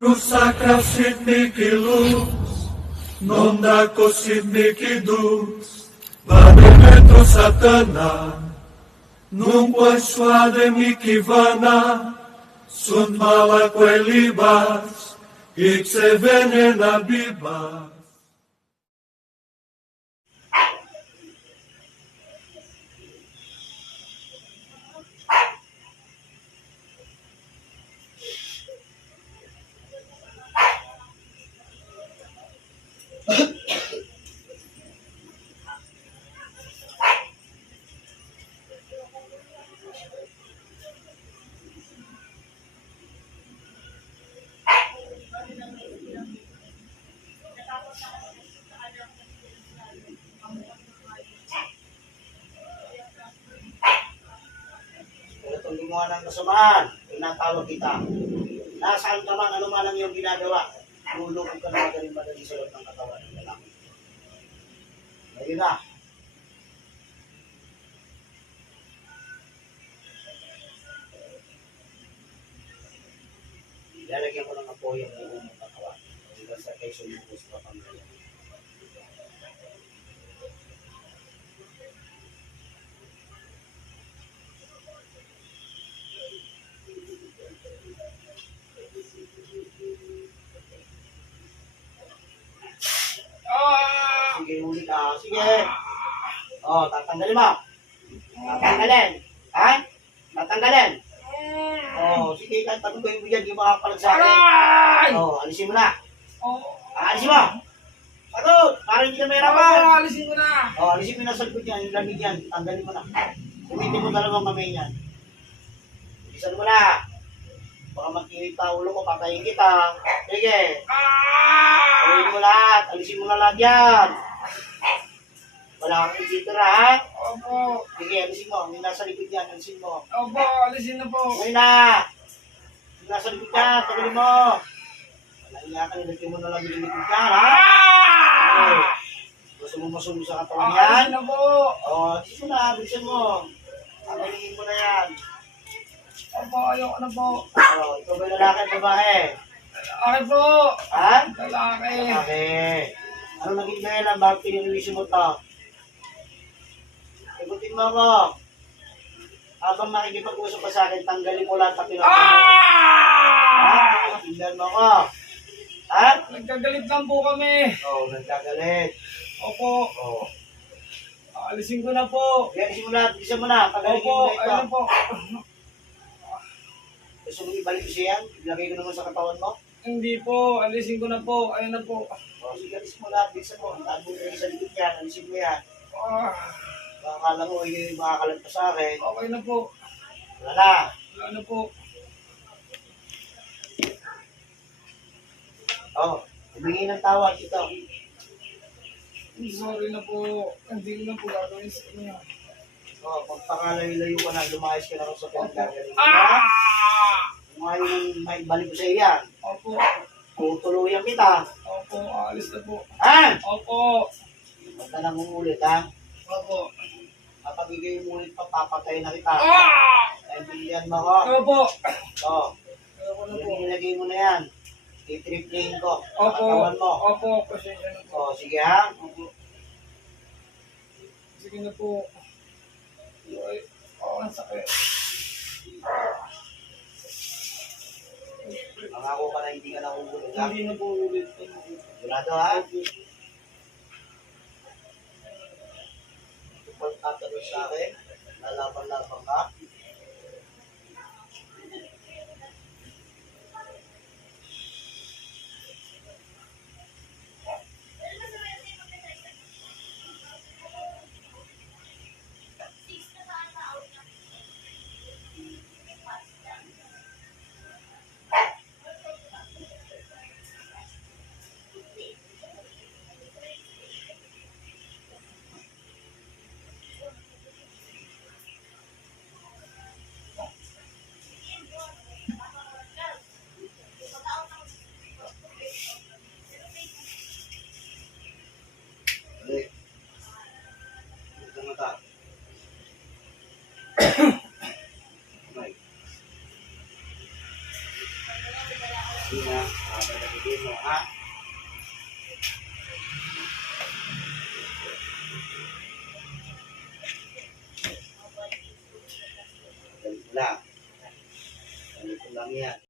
Rusakra sidniki luz, nondako sidniki dus, Vademetro satana, nunca suade mikivana, sunt mala libas, ikse venena bibas. Itong gumawa ng kasamaan, tinatawag kita. Nasaan ka man, ano man ang iyong ginagawa, lulukog ka na madali sa loob ng katawan ng lalaki. Ayun na. Lalagyan ko ng apoy ang buong ng katawan. Hanggang sa kayo sumubos pa pamilya. Sige, ulit ah. Sige. Oh, tatanggalin mo. Tatanggalin. Ha? Tatanggalin. Oh, sige, tatanggalin mo yan. Yung mga palag sa akin. Oh, alisin mo na. Alisin mo. Ano? Para hindi ka mahirapan. Alisin ko na. Oh, alisin mo na sa likod yan. Yung lamig yan. Tanggalin mo na. Gamitin mo dalawang kamay yan. Alisan mo na. Baka magkirit pa ulo ko, patayin kita. Sige. Alisin mo lahat. Alisin mo na lahat yan. Wala kang visitor ha? Opo. Sige, alisin mo. Yung nasa likod yan, alisin mo. Opo, alisin na po. Ngayon na! Yung nasa likod yan, tagalin mo. Wala niya ka, nilagyan mo na lang yung likod yan, ha? Oh. Gusto mo masulo sa katawan yan? Alisin na po. O, alisin mo na, bilisan mo. Tagalin mo na yan. Opo, ayoko na po. O, ikaw ba lalaki at babae? Lalaki po. Ha? Lalaki. Okay. Ano naging dahilan? Bakit pininiwisin mo to? Ikutin mo ako. Habang makikipag-usap ka sa akin, tanggalin mo lahat na pinapin mo. Ha? Tingnan mo ako. Ha? Nagkagalit lang po kami. Oo, nagkagalit. Opo. Oo. Alisin ko na po. Bilisan mo lahat, bilisan mo na. Tanggalin mo Opo, na ito. ayun po. Gusto mo ibalik ko siya yan? Ilagay ko naman sa katawan mo? Hindi po, alisin ko na po. Ayun na po. O, sige, alisin mo lahat, bilisan mo. Tago mo sa likod yan, alisin mo yan. Baka akala mo, yung makakalat pa sa akin. Okay na po. Wala na. Wala na po. Oh, humingi ng tawad ito. Sorry na po. Hindi ko na po gagawin sa inyo. Oh, pagpakalayo-layo ka na, lumayas ka na rin sa pinagkagaling. Kung ayaw nang maibalik ko sa iyan, Opo. tutuluyan kita. Opo, alis na po. Ha? Opo. Huwag ka nang umulit, ha? Opo. Kapag ikay umulit pa, papatay na kita. Naintindihan mo ko? Opo. Oh, Ayoko na po. yung nilagay mo na yan. Titriplayin ko. Opo. Katawan mo. Opo, pasensya na po. Oh, sige ha? Opo. Sige na po. Ay, ang sakit. Mangako ka na hindi ka na umulit, ha? Hindi na po ulit. Sigurado, ha? Kapag tatanong sa akin, lalaban-laban ka. Ito mata. Okay. Sige na. Nabigyan mo, ha? Ganito lang. Ganito lang yan.